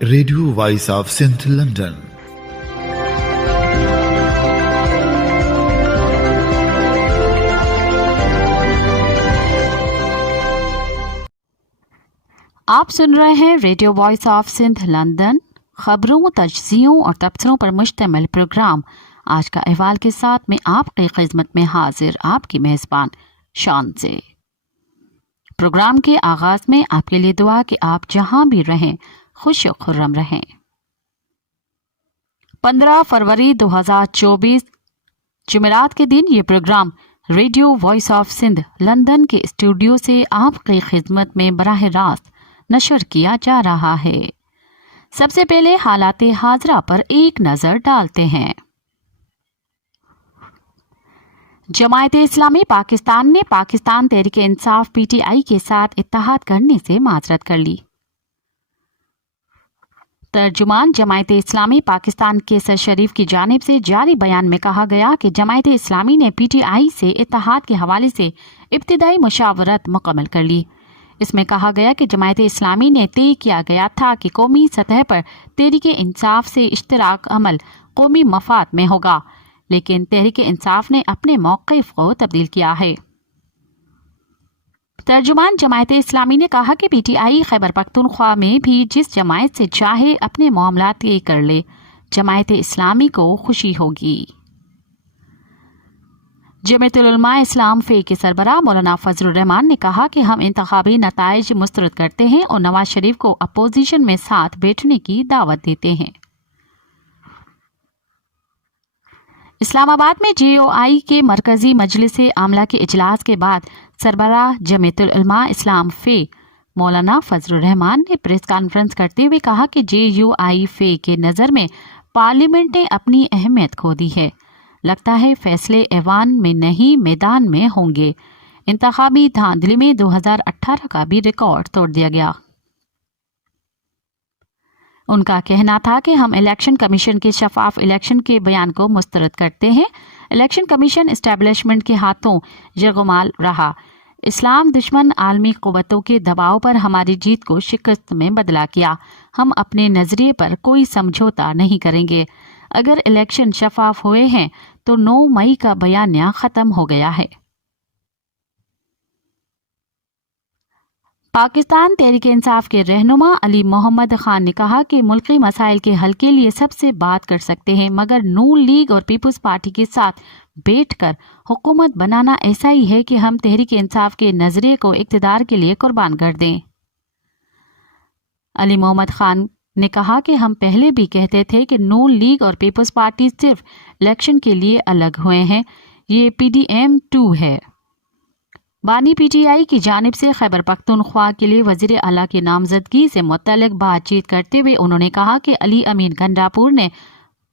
Radio voice of Sindh London. آپ سن رہے ہیں radio voice of Sindh London, خبروں، تجزیوں اور تبصروں پر مشتمل پروگرام آج کا احوال کے ساتھ میں آپ کی خدمت میں حاضر آپ کی میزبان شان سے۔ پروگرام کے آغاز میں آپ کے لیے دعا کہ آپ جہاں بھی رہیں خوش و خرم رہیں۔ 15 فروری 2024 جمعرات کے دن یہ programme radio voice of Sindh London کے اسٹوڈیو سے آپ کی خدمت میں براہ راست نشر کیا جا رہا ہے۔ سب سے پہلے حالات حاضرہ پر ایک نظر ڈالتے ہیں۔ جماعت اسلامی پاکستان نے Pakistan Tehreek Insaf P T I کے ساتھ اتحاد کرنے سے معذرت کر لی۔ ترجمان جماعت اسلامی پاکستان کیسر شریف کی جانب سے جاری بیان میں کہا گیا کہ جماعت اسلامی نے پی ٹی آئی سے اتحاد کے حوالے سے ابتدائی مشاورت مکمل کر لی۔ اس میں کہا گیا کہ جماعت اسلامی نے طے کیا گیا تھا کہ قومی سطح پر تحریک انصاف سے اشتراک عمل قومی مفاد میں ہوگا، لیکن تحریک انصاف نے اپنے موقف کو تبدیل کیا ہے۔ ترجمان جماعت اسلامی نے کہا کہ P T I Khyber Pakhtunkhwa میں بھی جس جماعت سے چاہے اپنے معاملات طے کر لے، جماعت اسلامی کو خوشی ہوگی۔ جمعیت العلماء اسلام فے کے سربراہ مولانا فضل الرحمان نے کہا کہ ہم انتخابی نتائج مسترد کرتے ہیں اور نواز شریف کو اپوزیشن میں ساتھ بیٹھنے کی دعوت دیتے ہیں۔ اسلام آباد میں جے او آئی کے مرکزی مجلس عاملہ کے اجلاس کے بعد سربراہ جمعیت العلماء اسلام فے مولانا فضل الرحمان نے پریس کانفرنس کرتے ہوئے کہا کہ جے یو آئی فے کے نظر میں پارلیمنٹ نے اپنی اہمیت کھو دی ہے۔ لگتا ہے فیصلے ایوان میں نہیں میدان میں ہوں گے۔ انتخابی دھاندلی میں 2018 کا بھی ریکارڈ توڑ دیا گیا۔ ان کا کہنا تھا کہ ہم الیکشن کمیشن کے شفاف الیکشن کے بیان کو مسترد کرتے ہیں۔ الیکشن کمیشن اسٹیبلشمنٹ کے ہاتھوں یرغمال رہا۔ اسلام دشمن عالمی قوتوں کے دباؤ پر ہماری جیت کو شکست میں بدلا کیا۔ ہم اپنے نظریے پر کوئی سمجھوتا نہیں کریں گے۔ اگر الیکشن شفاف ہوئے ہیں تو 9 مئی کا بیانیہ ختم ہو گیا ہے۔ پاکستان تحریک انصاف کے رہنما علی محمد خان نے کہا کہ ملکی مسائل کے حل کے لیے سب سے بات کر سکتے ہیں، مگر نون لیگ اور پیپلز پارٹی کے ساتھ بیٹھ کر حکومت بنانا ایسا ہی ہے کہ ہم تحریک انصاف کے نظریے کو اقتدار کے لیے قربان کر دیں۔ علی محمد خان نے کہا کہ ہم پہلے بھی کہتے تھے کہ نون لیگ اور پیپلز پارٹی صرف الیکشن کے لیے الگ ہوئے ہیں، یہ پی ڈی ایم 2 ہے۔ بانی پی ٹی آئی کی جانب سے خیبر پختونخوا کے لیے وزیر اعلیٰ کی نامزدگی سے متعلق بات چیت کرتے ہوئے انہوں نے کہا کہ علی امین گنڈاپور نے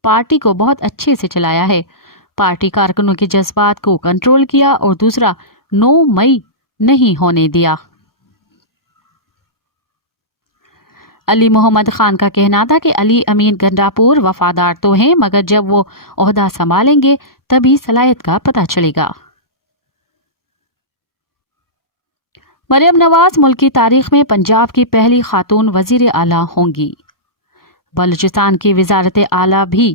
پارٹی کو بہت اچھے سے چلایا ہے، پارٹی کارکنوں کے جذبات کو کنٹرول کیا اور دوسرا 9 مئی نہیں ہونے دیا۔ علی محمد خان کا کہنا تھا کہ علی امین گنڈاپور وفادار تو ہیں، مگر جب وہ عہدہ سنبھالیں گے تبھی صلاحیت کا پتہ چلے گا۔ مریم نواز ملک کی تاریخ میں پنجاب کی پہلی خاتون وزیر اعلیٰ ہوں گی۔ بلوچستان کی وزارت اعلیٰ بھی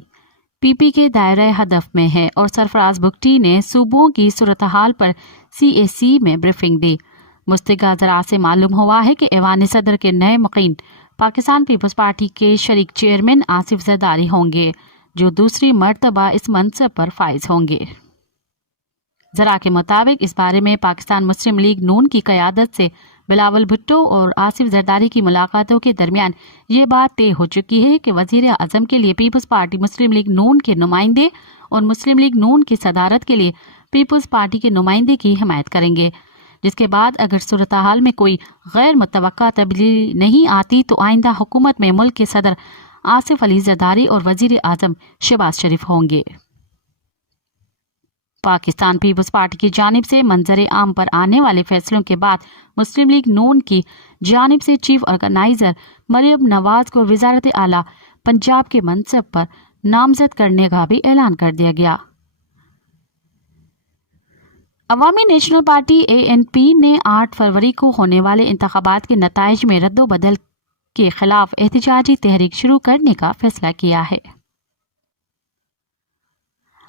پی پی کے دائرہ ہدف میں ہے اور سرفراز بگٹی نے صوبوں کی صورتحال پر سی اے سی میں بریفنگ دی۔ مستقل ذرائع سے معلوم ہوا ہے کہ ایوان صدر کے نئے مقیم پاکستان پیپلز پارٹی کے شریک چیئرمین آصف زرداری ہوں گے، جو دوسری مرتبہ اس منصب پر فائز ہوں گے۔ ذرا کے مطابق اس بارے میں پاکستان مسلم لیگ نون کی قیادت سے بلاول بھٹو اور آصف زرداری کی ملاقاتوں کے درمیان یہ بات طے ہو چکی ہے کہ وزیر اعظم کے لیے پیپلز پارٹی مسلم لیگ نون کے نمائندے اور مسلم لیگ نون کی صدارت کے لیے پیپلز پارٹی کے نمائندے کی حمایت کریں گے، جس کے بعد اگر صورتحال میں کوئی غیر متوقع تبدیلی نہیں آتی تو آئندہ حکومت میں ملک کے صدر آصف علی زرداری اور وزیر اعظم شہباز شریف ہوں گے۔ پاکستان پیپلز پارٹی کی جانب سے منظر عام پر آنے والے فیصلوں کے بعد مسلم لیگ نون کی جانب سے چیف آرگنائزر مریم نواز کو وزارت اعلیٰ پنجاب کے منصب پر نامزد کرنے کا بھی اعلان کر دیا گیا۔ عوامی نیشنل پارٹی اے این پی نے 8 فروری کو ہونے والے انتخابات کے نتائج میں رد و بدل کے خلاف احتجاجی تحریک شروع کرنے کا فیصلہ کیا ہے۔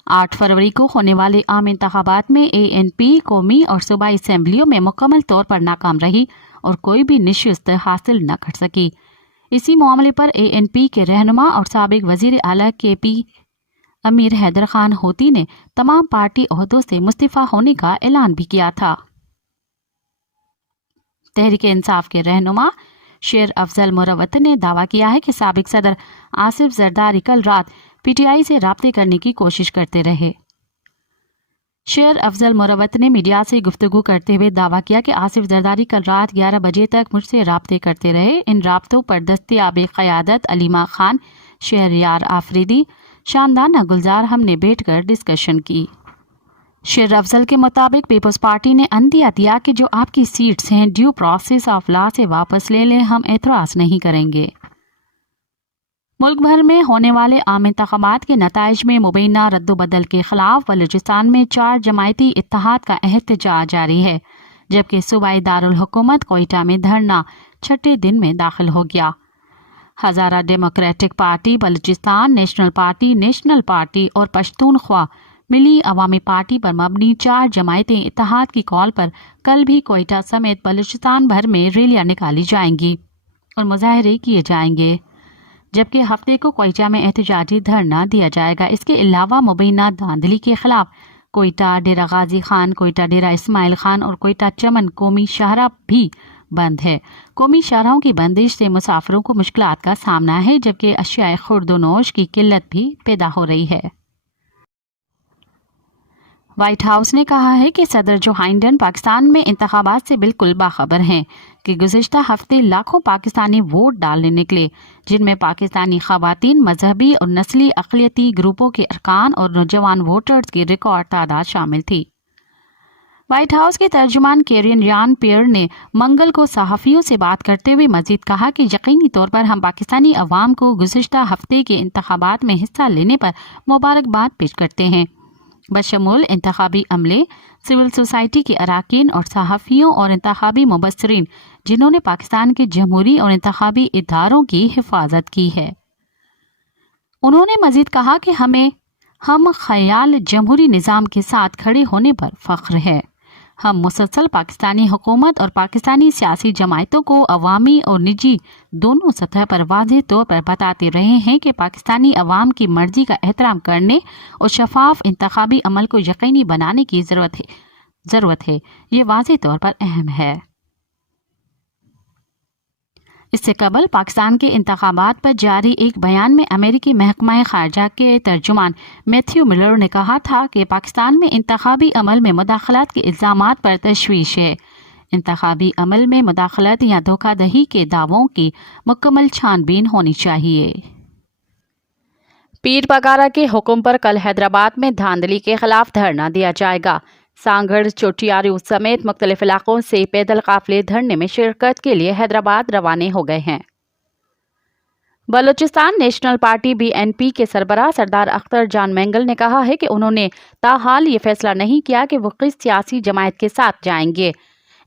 8 فروری کو ہونے والے عام انتخابات میں ANP قومی اور صوبائی اسمبلیوں میں مکمل طور پر ناکام رہی اور کوئی بھی نشست حاصل نہ کر سکی۔ اسی معاملے پر ANP کے رہنما اور سابق وزیر اعلیٰ KP امیر حیدر خان ہوتی نے تمام پارٹی عہدوں سے مستعفی ہونے کا اعلان بھی کیا تھا۔ تحریک انصاف کے رہنما شیر افضل مروت نے دعویٰ کیا ہے کہ سابق صدر آصف زرداری کل رات PTI سے رابطے کرنے کی کوشش کرتے رہے۔ شیر افضل مروت نے میڈیا سے گفتگو کرتے ہوئے دعویٰ کیا کہ آصف زرداری کل رات 11 بجے تک مجھ سے رابطے کرتے رہے۔ ان رابطوں پر دستیاب قیادت علیمہ خان، شہریار آفریدی، شاندانہ گلزار ہم نے بیٹھ کر ڈسکشن کی۔ شیر افضل کے مطابق پیپلز پارٹی نے عندیہ دیا کہ جو آپ کی سیٹس ہیں ڈیو پروسیس آف لا سے واپس لے لیں، ہم اعتراض نہیں کریں گے۔ ملک بھر میں ہونے والے عام انتخابات کے نتائج میں مبینہ رد و بدل کے خلاف بلوچستان میں 4 جماعتی اتحاد کا احتجاج جاری ہے، جبکہ صوبائی دارالحکومت کوئٹہ میں دھرنا 6 دن میں داخل ہو گیا۔ Hazara democratic party, Balochistan national party اور پشتونخوا ملی عوامی پارٹی پر مبنی 4 جماعتیں اتحاد کی کال پر کل بھی کوئٹہ سمیت بلوچستان بھر میں ریلیاں نکالی جائیں گی اور مظاہرے کیے جائیں گے، جبکہ ہفتے کو کوئٹہ میں احتجاجی دھرنا دیا جائے گا۔ اس کے علاوہ مبینہ دھاندلی کے خلاف کوئٹہ ڈیرہ غازی خان، کوئٹہ ڈیرہ اسماعیل خان اور کوئٹہ چمن قومی شاہراہ بھی بند ہے۔ قومی شاہراہوں کی بندش سے مسافروں کو مشکلات کا سامنا ہے، جبکہ اشیاء خورد و نوش کی قلت بھی پیدا ہو رہی ہے۔ وائٹ ہاؤس نے کہا ہے کہ صدر جو بائیڈن پاکستان میں انتخابات سے بالکل باخبر ہیں کہ گزشتہ ہفتے لاکھوں پاکستانی ووٹ ڈالنے نکلے، جن میں پاکستانی خواتین، مذہبی اور نسلی اقلیتی گروپوں کے ارکان اور نوجوان ووٹرز کی ریکارڈ تعداد شامل تھی۔ وائٹ ہاؤس کے ترجمان کیرین جان پیئر نے منگل کو صحافیوں سے بات کرتے ہوئے مزید کہا کہ یقینی طور پر ہم پاکستانی عوام کو گزشتہ ہفتے کے انتخابات میں حصہ لینے پر مبارکباد پیش کرتے ہیں، بشمول انتخابی عملے، سول سوسائٹی کے اراکین اور صحافیوں اور انتخابی مبصرین جنہوں نے پاکستان کے جمہوری اور انتخابی اداروں کی حفاظت کی ہے۔ انہوں نے مزید کہا کہ ہم خیال جمہوری نظام کے ساتھ کھڑے ہونے پر فخر ہے۔ ہم مسلسل پاکستانی حکومت اور پاکستانی سیاسی جماعتوں کو عوامی اور نجی دونوں سطح پر واضح طور پر بتاتے رہے ہیں کہ پاکستانی عوام کی مرضی کا احترام کرنے اور شفاف انتخابی عمل کو یقینی بنانے کی ضرورت ہے۔ یہ واضح طور پر اہم ہے۔ اس سے قبل پاکستان کے انتخابات پر جاری ایک بیان میں امریکی محکمہ خارجہ کے ترجمان میتھیو ملر نے کہا تھا کہ پاکستان میں انتخابی عمل میں مداخلت کے الزامات پر تشویش ہے۔ انتخابی عمل میں مداخلت یا دھوکہ دہی کے دعووں کی مکمل چھان بین ہونی چاہیے۔ پیر پگارا کے حکم پر کل حیدرآباد میں دھاندلی کے خلاف دھرنا دیا جائے گا۔ سانگھڑ، چوٹیارو سمیت مختلف علاقوں سے پیدل قافلے دھرنے میں شرکت کے لیے حیدرآباد روانہ ہو گئے ہیں۔ بلوچستان نیشنل پارٹی BNP کے سربراہ سردار اختر جان مینگل نے کہا ہے کہ انہوں نے تاحال یہ فیصلہ نہیں کیا کہ وہ کس سیاسی جماعت کے ساتھ جائیں گے۔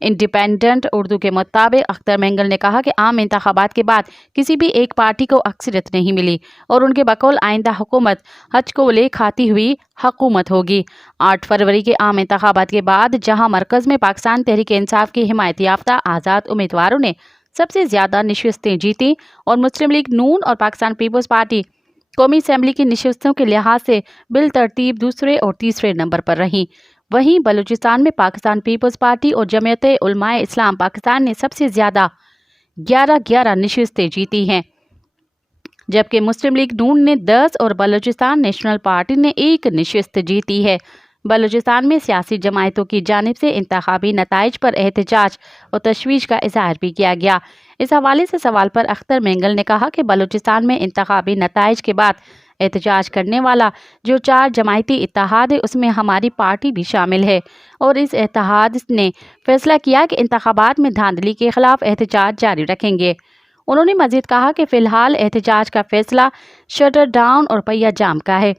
انڈیپینڈنٹ اردو کے مطابق اختر مینگل نے کہا کہ عام انتخابات کے بعد کسی بھی ایک پارٹی کو اکثریت نہیں ملی اور ان کے بقول آئندہ حکومت حج کو لے کھاتی ہوئی حکومت ہوگی۔ 8 فروری کے عام انتخابات کے بعد جہاں مرکز میں پاکستان تحریک انصاف کے حمایت یافتہ آزاد امیدواروں نے سب سے زیادہ نشستیں جیتیں اور مسلم لیگ نون اور پاکستان پیپلز پارٹی قومی اسمبلی کی نشستوں کے لحاظ سے بالترتیب دوسرے اور تیسرے نمبر پر رہیں، وہیں بلوچستان میں پاکستان پیپلز پارٹی اور جمعیت علماء اسلام پاکستان نے سب سے زیادہ 11 نشستیں جیتی ہیں، جبکہ مسلم لیگ نون نے 10 اور بلوچستان نیشنل پارٹی نے 1 نشست جیتی ہے۔ بلوچستان میں سیاسی جماعتوں کی جانب سے انتخابی نتائج پر احتجاج اور تشویش کا اظہار بھی کیا گیا۔ اس حوالے سے سوال پر اختر مینگل نے کہا کہ بلوچستان میں انتخابی نتائج کے بعد احتجاج کرنے والا جو 4 جماعتی اتحاد ہے اس میں ہماری پارٹی بھی شامل ہے اور اس اتحاد نے فیصلہ کیا کہ انتخابات میں دھاندلی کے خلاف احتجاج جاری رکھیں گے۔ انہوں نے مزید کہا کہ فی الحال احتجاج کا فیصلہ شٹر ڈاؤن اور پہیہ جام کا ہے۔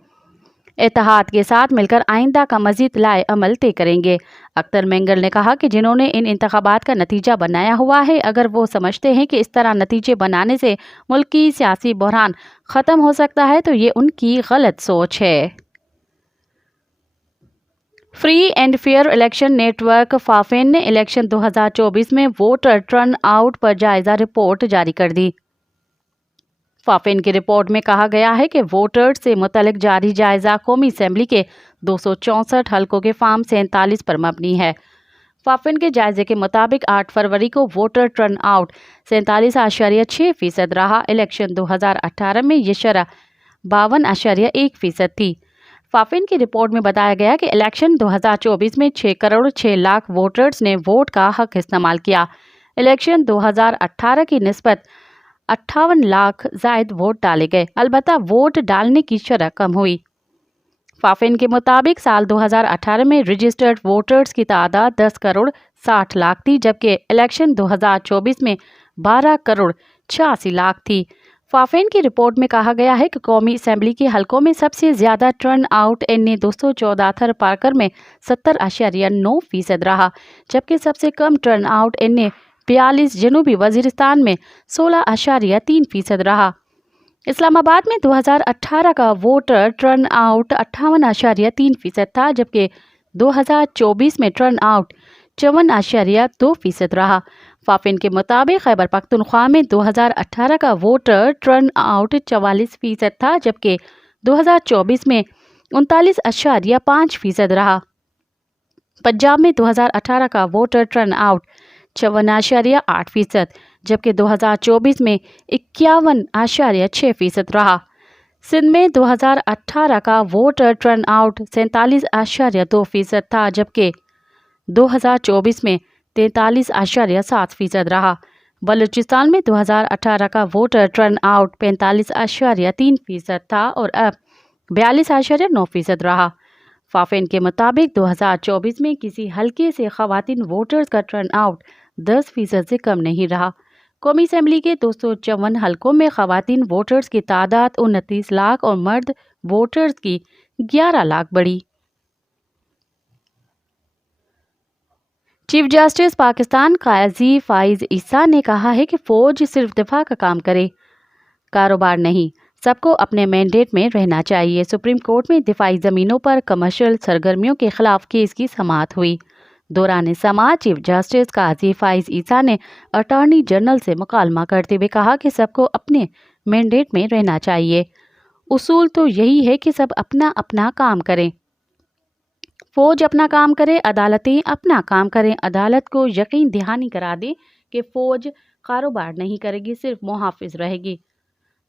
اتحاد کے ساتھ مل کر آئندہ کا مزید لائے عمل طے کریں گے۔ اختر مینگل نے کہا کہ جنہوں نے ان انتخابات کا نتیجہ بنایا ہوا ہے، اگر وہ سمجھتے ہیں کہ اس طرح نتیجے بنانے سے ملک کی سیاسی بحران ختم ہو سکتا ہے تو یہ ان کی غلط سوچ ہے۔ Free and fair election network FAFEN نے الیکشن 2024 میں ووٹر ٹرن آؤٹ پر جائزہ رپورٹ جاری کر دی۔ فافین کی رپورٹ میں کہا گیا ہے کہ ووٹرز سے متعلق جاری جائزہ قومی اسمبلی کے 264 حلقوں کے فارم 47 پر مبنی ہے۔ فافین کے جائزے کے مطابق 8 فروری کو ووٹر ٹرن آؤٹ 47.6% رہا۔ الیکشن 2018 میں یہ شرح 52.1% تھی۔ فافین کی رپورٹ میں بتایا گیا کہ الیکشن 2024 میں 6 کروڑ 6 لاکھ ووٹرز نے ووٹ کا حق استعمال کیا۔ الیکشن 2018 کی نسبت 58 لاکھ زائد ووٹ ڈالے گئے، البتہ ووٹ ڈالنے کی شرح کم ہوئی۔ فافین کے مطابق سال 2018 میں رجسٹرڈ ووٹرز کی تعداد 10 کروڑ 60 لاکھ تھی، جبکہ الیکشن 2024 میں 12 کروڑ 86 لاکھ تھی۔ فافین کی رپورٹ میں کہا گیا ہے کہ قومی اسمبلی کے حلقوں میں سب سے زیادہ ٹرن آؤٹ این 214 تھر پارکر میں 70.9% رہا، جبکہ سب سے کم ٹرن آؤٹ این 42 جنوبی وزیرستان میں 16.3% رہا۔ اسلام آباد میں 2018 کا ووٹر ٹرن آؤٹ 58.3% تھا، جبکہ 2024 میں ٹرن آؤٹ 54.2% رہا۔ فافین کے مطابق خیبر پختونخوا میں 2018 کا ووٹر ٹرن آؤٹ 44% تھا، جبکہ 2024 میں 39.5% رہا۔ پنجاب میں 2018 کا ووٹر ٹرن آؤٹ 54.8%، جبکہ 2024 میں 51.6% رہا۔ سندھ میں 2018 کا ووٹر ٹرن آؤٹ 47.2% تھا، جبکہ 2024 میں 43.7% رہا۔ بلوچستان میں 2018 کا ووٹر ٹرن آؤٹ 45.3% تھا اور اب 42.9% رہا۔ فافین کے مطابق 2024 میں کسی حلقے سے خواتین ووٹرز کا ٹرن آؤٹ 10% سے کم نہیں رہا۔ قومی اسمبلی کے 254 حلقوں میں خواتین ووٹرز کی تعداد 29 لاکھ اور مرد ووٹرز کی 11 لاکھ بڑھی۔ چیف جسٹس پاکستان قاضی فائز عیسیٰ نے کہا ہے کہ فوج صرف دفاع کا کام کرے، کاروبار نہیں، سب کو اپنے مینڈیٹ میں رہنا چاہیے۔ سپریم کورٹ میں دفاعی زمینوں پر کمرشل سرگرمیوں کے خلاف کیس کی سماعت ہوئی۔ دوران سماعت چیف جسٹس قاضی فائز عیسیٰ نے اٹارنی جنرل سے مکالمہ کرتے ہوئے کہا کہ سب کو اپنے مینڈیٹ میں رہنا چاہیے۔ اصول تو یہی ہے کہ سب اپنا اپنا کام کریں، فوج اپنا کام کرے، عدالتیں اپنا کام کریں۔ عدالت کو یقین دہانی کرا دیں کہ فوج کاروبار نہیں کرے گی، صرف محافظ رہے گی۔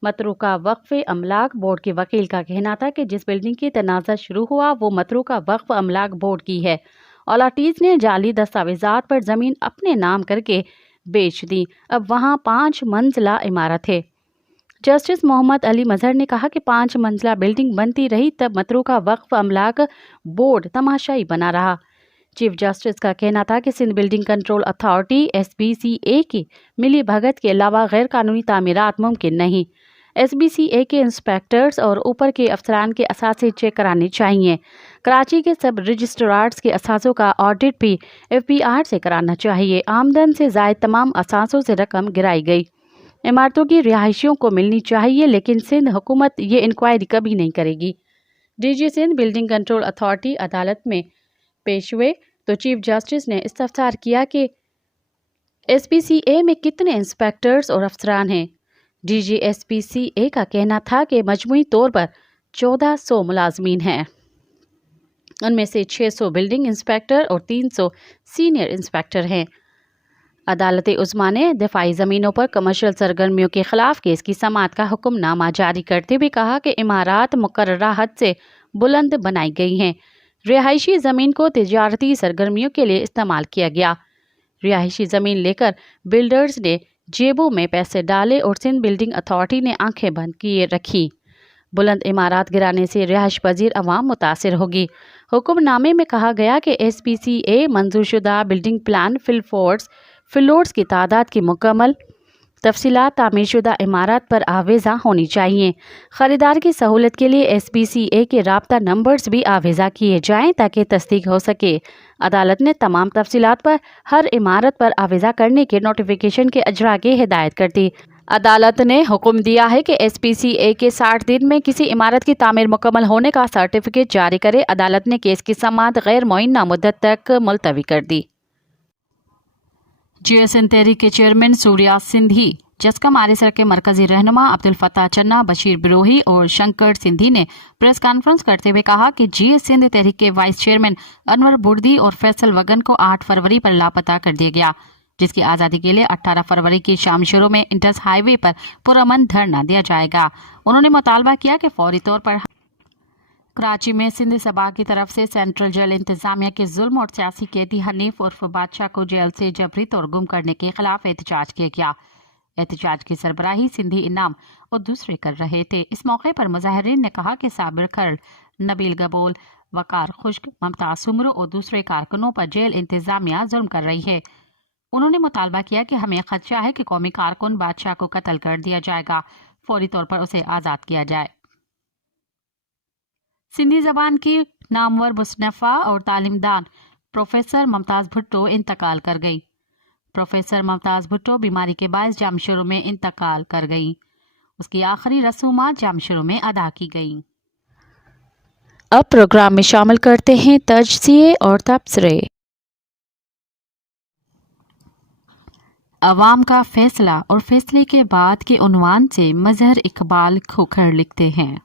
متروکہ وقف املاک بورڈ کے وکیل کا کہنا تھا کہ جس بلڈنگ کی تنازع شروع ہوا وہ متروکہ وقف املاک بورڈ کی ہے۔ اولاٹیز نے جعلی دستاویزات پر زمین اپنے نام کر کے بیچ دی، اب وہاں 5 منزلہ عمارت ہے۔ جسٹس محمد علی مظہر نے کہا کہ 5 منزلہ بلڈنگ بنتی رہی تب متروکہ وقف املاک بورڈ تماشائی بنا رہا۔ چیف جسٹس کا کہنا تھا کہ Sindh building control authority SBCA کی ملی بھگت کے علاوہ غیر قانونی تعمیرات ممکن نہیں۔ SBCA کے انسپیکٹرز اور اوپر کے افسران کے اثاثے چیک کرانے چاہیے۔ کراچی کے سب رجسٹرارز کے اثاثوں کا آڈٹ بھی FBI سے کرانا چاہیے۔ آمدن سے زائد تمام اثاثوں سے رقم گرائی گئی، عمارتوں کی رہائشیوں کو ملنی چاہیے، لیکن سندھ حکومت یہ انکوائری کبھی نہیں کرے گی۔ DG Sindh building control authority عدالت میں پیش ہوئے تو چیف جسٹس نے استفسار کیا کہ SBCA میں کتنے انسپیکٹرز اور افسران ہیں۔ DG SBCA کا کہنا تھا کہ مجموعی طور پر 1400 ملازمین ہیں، ان میں سے 600 بلڈنگ انسپیکٹر اور 300 سینئر انسپیکٹر ہیں۔ عدالت عظمیٰ نے دفاعی زمینوں پر کمرشل سرگرمیوں کے خلاف کیس کی سماعت کا حکم نامہ جاری کرتے ہوئے کہا کہ عمارات مقررہ حد سے بلند بنائی گئی ہیں، رہائشی زمین کو تجارتی سرگرمیوں کے لیے استعمال کیا گیا۔ رہائشی زمین لے کر بلڈرز نے جیبوں میں پیسے ڈالے اور سندھ بلڈنگ اتھارٹی نے آنکھیں بند کیے رکھی۔ بلند عمارات گرانے سے رہائش پذیر عوام متاثر ہوگی۔ حکم نامے میں کہا گیا کہ SBCA منظور شدہ بلڈنگ پلان فلورز کی تعداد کی مکمل تفصیلات تعمیر شدہ عمارات پر آویزاں ہونی چاہیے۔ خریدار کی سہولت کے لیے SPCA کے رابطہ نمبرز بھی آویزاں کیے جائیں تاکہ تصدیق ہو سکے۔ عدالت نے تمام تفصیلات پر ہر عمارت پر آویزاں کرنے کے نوٹیفیکیشن کے اجرا کی ہدایت کر دی۔ عدالت نے حکم دیا ہے کہ SPCA کے 60 دن میں کسی عمارت کی تعمیر مکمل ہونے کا سرٹیفکیٹ جاری کرے۔ عدالت نے کیس کی سماعت غیر معینہ مدت تک ملتوی کر دی۔ GSN تحریک کے چیئرمین سوریا سندھی، جسکم RSR کے مرکزی رہنما عبدالفتاح چنا، بشیر بروہی اور شنکر سندھی نے پریس کانفرنس کرتے ہوئے کہا کہ GS سندھ تحریک کے وائس چیئرمین انور بردی اور فیصل وگن کو 8 فروری پر لاپتہ کر دیا گیا، جس کی آزادی کے لیے 18 فروری کی شام شروع میں انٹس ہائی وے پر پرامن دھرنا دیا جائے گا۔ انہوں نے مطالبہ کیا کہ فوری طور پر کراچی میں سندھ صبا کی طرف سے سینٹرل جیل انتظامیہ کے ظلم اور سیاسی قیدی حنیف عرف بادشاہ کو جیل سے جبری طور گم کرنے کے خلاف احتجاج کیا گیا۔ احتجاج کی سربراہی سندھی انعام اور دوسرے کر رہے تھے۔ اس موقع پر مظاہرین نے کہا کہ صابر کرل، نبیل گبول، وقار خشک، ممتاز سمرو اور دوسرے کارکنوں پر جیل انتظامیہ ظلم کر رہی ہے۔ انہوں نے مطالبہ کیا کہ ہمیں خدشہ ہے کہ قومی کارکن بادشاہ کو قتل کر دیا جائے گا، فوری طور پر اسے آزاد کیا جائے۔ سندھی زبان کی نامور مصنفہ اور تعلیم دان پروفیسر ممتاز بھٹو انتقال کر گئی۔ پروفیسر ممتاز بھٹو بیماری کے باعث جامشورو میں انتقال کر گئیں۔ اس کی آخری رسومات جامشورو میں ادا کی گئیں۔ اب پروگرام میں شامل کرتے ہیں تجزیے اور تبصرے۔ عوام کا فیصلہ اور فیصلے کے بعد کے عنوان سے مظہر اقبال کھوکھر لکھتے ہیں: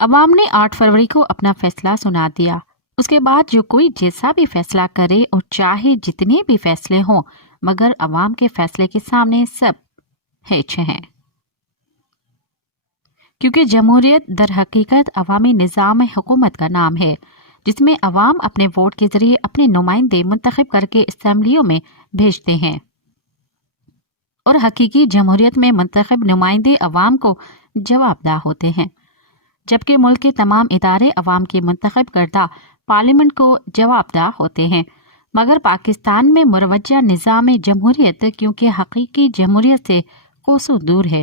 عوام نے 8 فروری کو اپنا فیصلہ سنا دیا۔ اس کے بعد جو کوئی جیسا بھی فیصلہ کرے اور چاہے جتنے بھی فیصلے ہوں، مگر عوام کے فیصلے کے سامنے سب ہیچ ہیں، کیونکہ جمہوریت در حقیقت عوامی نظام حکومت کا نام ہے، جس میں عوام اپنے ووٹ کے ذریعے اپنے نمائندے منتخب کر کے اسمبلیوں میں بھیجتے ہیں، اور حقیقی جمہوریت میں منتخب نمائندے عوام کو جواب دہ ہوتے ہیں، جبکہ ملک کے تمام ادارے عوام کے منتخب کردہ پارلیمنٹ کو جواب دہ ہوتے ہیں۔ مگر پاکستان میں مروجہ نظام جمہوریت کیونکہ حقیقی جمہوریت سے کوسوں دور ہے،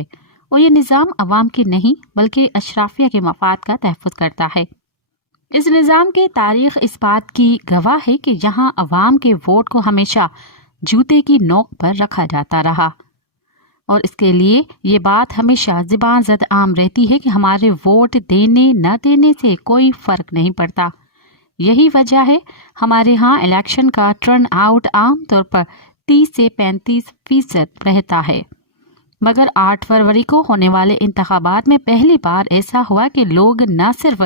اور یہ نظام عوام کے نہیں بلکہ اشرافیہ کے مفاد کا تحفظ کرتا ہے۔ اس نظام کی تاریخ اس بات کی گواہ ہے کہ جہاں عوام کے ووٹ کو ہمیشہ جوتے کی نوک پر رکھا جاتا رہا، اور اس کے لیے یہ بات ہمیشہ زبان زد عام رہتی ہے کہ ہمارے ووٹ دینے نہ دینے سے کوئی فرق نہیں پڑتا۔ یہی وجہ ہے ہمارے ہاں الیکشن کا ٹرن آؤٹ عام طور پر 30 سے 35% رہتا ہے، مگر 8 فروری کو ہونے والے انتخابات میں پہلی بار ایسا ہوا کہ لوگ نہ صرف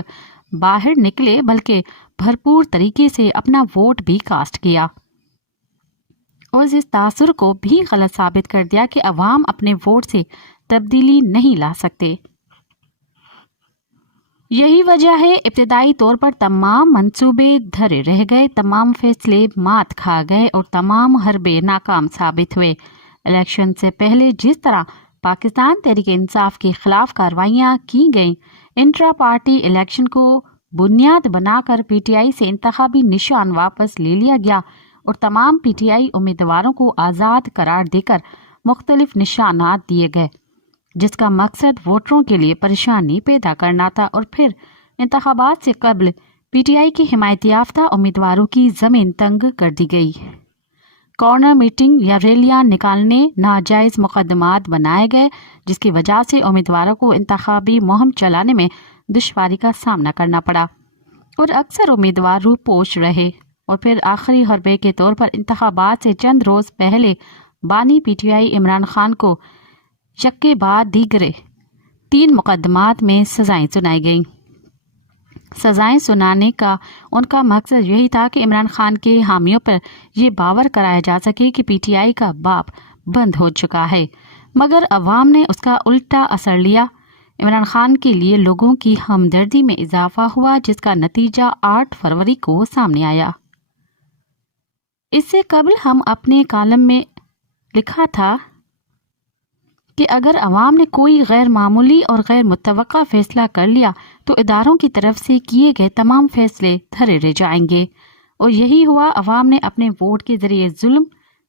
باہر نکلے بلکہ بھرپور طریقے سے اپنا ووٹ بھی کاسٹ کیا، اور اس تاثر کو بھی غلط ثابت کر دیا کہ عوام اپنے ووٹ سے تبدیلی نہیں لا سکتے۔ یہی وجہ ہے ابتدائی طور پر تمام منصوبے دھرے رہ گئے، تمام فیصلے مات کھا گئے اور تمام حربے ناکام ثابت ہوئے۔ الیکشن سے پہلے جس طرح پاکستان تحریک انصاف کے خلاف کارروائیاں کی گئیں، انٹرا پارٹی الیکشن کو بنیاد بنا کر PTI سے انتخابی نشان واپس لے لیا گیا اور تمام PTI امیدواروں کو آزاد قرار دے کر مختلف نشانات دیے گئے، جس کا مقصد ووٹروں کے لیے پریشانی پیدا کرنا تھا، اور پھر انتخابات سے قبل PTI کی حمایت یافتہ امیدواروں کی زمین تنگ کر دی گئی۔ کارنر میٹنگ یا ریلیاں نکالنے ناجائز مقدمات بنائے گئے، جس کی وجہ سے امیدواروں کو انتخابی مہم چلانے میں دشواری کا سامنا کرنا پڑا، اور اکثر امیدوار روپوش رہے، اور پھر آخری حربے کے طور پر انتخابات سے چند روز پہلے بانی PTI عمران خان کو یکے بعد دیگرے 3 مقدمات میں سزائیں سنائی گئیں۔ سزائیں سنانے کا ان کا مقصد یہی تھا کہ عمران خان کے حامیوں پر یہ باور کرایا جا سکے کہ PTI کا باپ بند ہو چکا ہے، مگر عوام نے اس کا الٹا اثر لیا۔ عمران خان کے لیے لوگوں کی ہمدردی میں اضافہ ہوا، جس کا نتیجہ 8 فروری کو سامنے آیا۔ اس سے قبل ہم اپنے کالم میں لکھا تھا کہ اگر عوام نے کوئی غیر معمولی اور غیر متوقع فیصلہ کر لیا تو اداروں کی طرف سے کیے گئے تمام فیصلے دھرے رہ جائیں گے، اور یہی ہوا۔ عوام نے اپنے ووٹ کے ذریعے ظلم،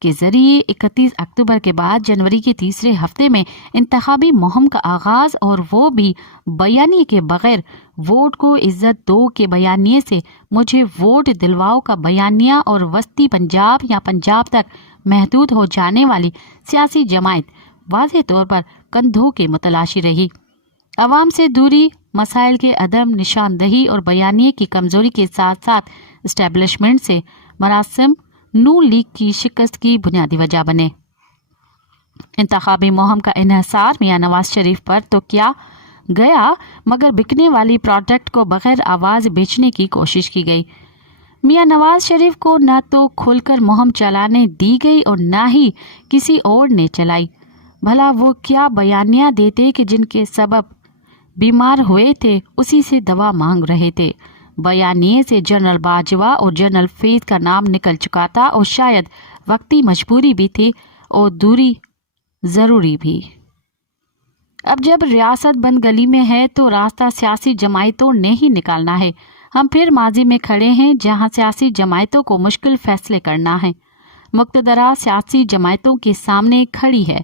کے ذریعے 31 اکتوبر کے بعد جنوری کے تیسرے ہفتے میں انتخابی مہم کا آغاز، اور وہ بھی بیانیے کے بغیر۔ ووٹ کو عزت دو کے بیانیے سے مجھے ووٹ دلواؤ کا بیانیہ اور وسطی پنجاب یا پنجاب تک محدود ہو جانے والی سیاسی جماعت واضح طور پر کندھوں کے متلاشی رہی۔ عوام سے دوری، مسائل کے عدم نشاندہی اور بیانیے کی کمزوری کے ساتھ ساتھ اسٹیبلشمنٹ سے مراسم نون لیگ کی شکست کی بنیادی وجہ بنے۔ انتخابی مہم کا انحصار میاں نواز شریف پر تو کیا گیا، مگر بکنے والی پروڈکٹ کو بغیر آواز بیچنے کی کوشش کی گئی۔ میاں نواز شریف کو نہ تو کھل کر مہم چلانے دی گئی اور نہ ہی کسی اور نے چلائی۔ بھلا وہ کیا بیانیہ دیتے کہ جن کے سبب بیمار ہوئے تھے اسی سے دوا مانگ رہے تھے۔ بیانیے سے جنرل باجوہ اور جنرل فیض کا نام نکل چکا تھا، اور شاید وقتی مجبوری بھی تھی اور دوری ضروری بھی۔ اب جب ریاست بند گلی میں ہے تو راستہ سیاسی جماعتوں نے ہی نکالنا ہے۔ ہم پھر ماضی میں کھڑے ہیں جہاں سیاسی جماعتوں کو مشکل فیصلے کرنا ہے۔ مقتدرہ سیاسی جماعتوں کے سامنے کھڑی ہے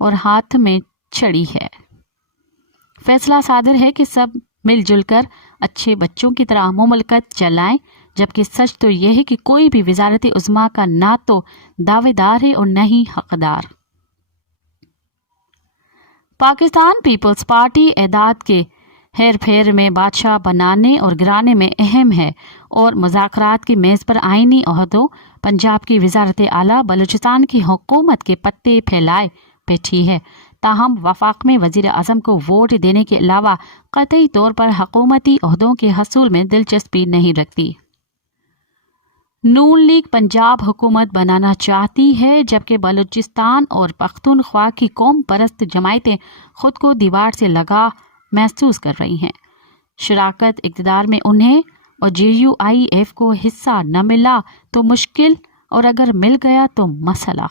اور ہاتھ میں چھڑی ہے۔ فیصلہ صادر ہے کہ سب مل جل کر اچھے بچوں کی طرح مملکت چلائیں، جبکہ سچ تو یہ ہے کہ کوئی بھی وزارت عظمیٰ کا نہ تو دعوے دار ہے اور نہ ہی حقدار۔ پاکستان پیپلز پارٹی اعداد کے ہیر پھیر میں بادشاہ بنانے اور گرانے میں اہم ہے اور مذاکرات کی میز پر آئینی عہدوں، پنجاب کی وزارت اعلیٰ، بلوچستان کی حکومت کے پتے پھیلائے بیٹھی ہے۔ تاہم وفاق میں وزیر اعظم کو ووٹ دینے کے علاوہ قطعی طور پر حکومتی عہدوں کے حصول میں دلچسپی نہیں رکھتی۔ نون لیگ پنجاب حکومت بنانا چاہتی ہے، جبکہ بلوچستان اور پختونخوا کی قوم پرست جماعتیں خود کو دیوار سے لگا محسوس کر رہی ہیں۔ شراکت اقتدار میں انہیں اور JUIF کو حصہ نہ ملا تو مشکل، اور اگر مل گیا تو مسئلہ۔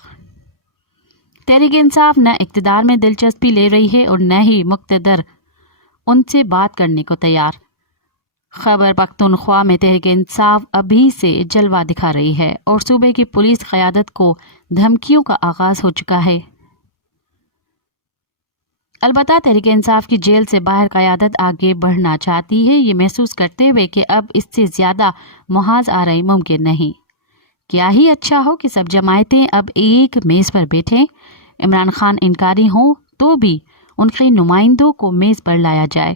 تحریک انصاف نہ اقتدار میں دلچسپی لے رہی ہے اور نہ ہی مقتدر ان سے بات کرنے کو تیار۔ خیبر پختونخوا میں تحریک انصاف ابھی سے جلوہ دکھا رہی ہے اور صوبے کی پولیس قیادت کو دھمکیوں کا آغاز ہو چکا ہے۔ البتہ تحریک انصاف کی جیل سے باہر قیادت آگے بڑھنا چاہتی ہے، یہ محسوس کرتے ہوئے کہ اب اس سے زیادہ محاذ آرائی ممکن نہیں۔ کیا ہی اچھا ہو کہ سب جماعتیں اب ایک میز پر بیٹھیں، عمران خان انکاری ہوں تو بھی ان کے نمائندوں کو میز پر لایا جائے۔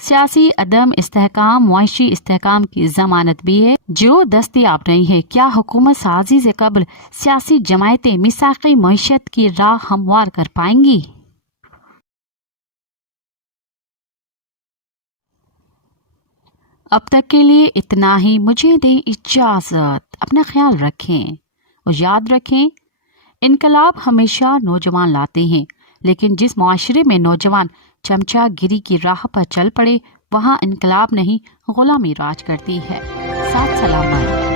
سیاسی عدم استحکام معاشی استحکام کی ضمانت بھی ہے جو دستیاب نہیں ہے۔ کیا حکومت سازی سے قبل سیاسی جماعتیں میثاقی معیشت کی راہ ہموار کر پائیں گی؟ اب تک کے لیے اتنا ہی، مجھے دیں اجازت۔ اپنا خیال رکھیں اور یاد رکھیں، انقلاب ہمیشہ نوجوان لاتے ہیں، لیکن جس معاشرے میں نوجوان چمچا گیری کی راہ پر چل پڑے وہاں انقلاب نہیں غلامی راج کرتی ہے۔ ساتھ سلامت۔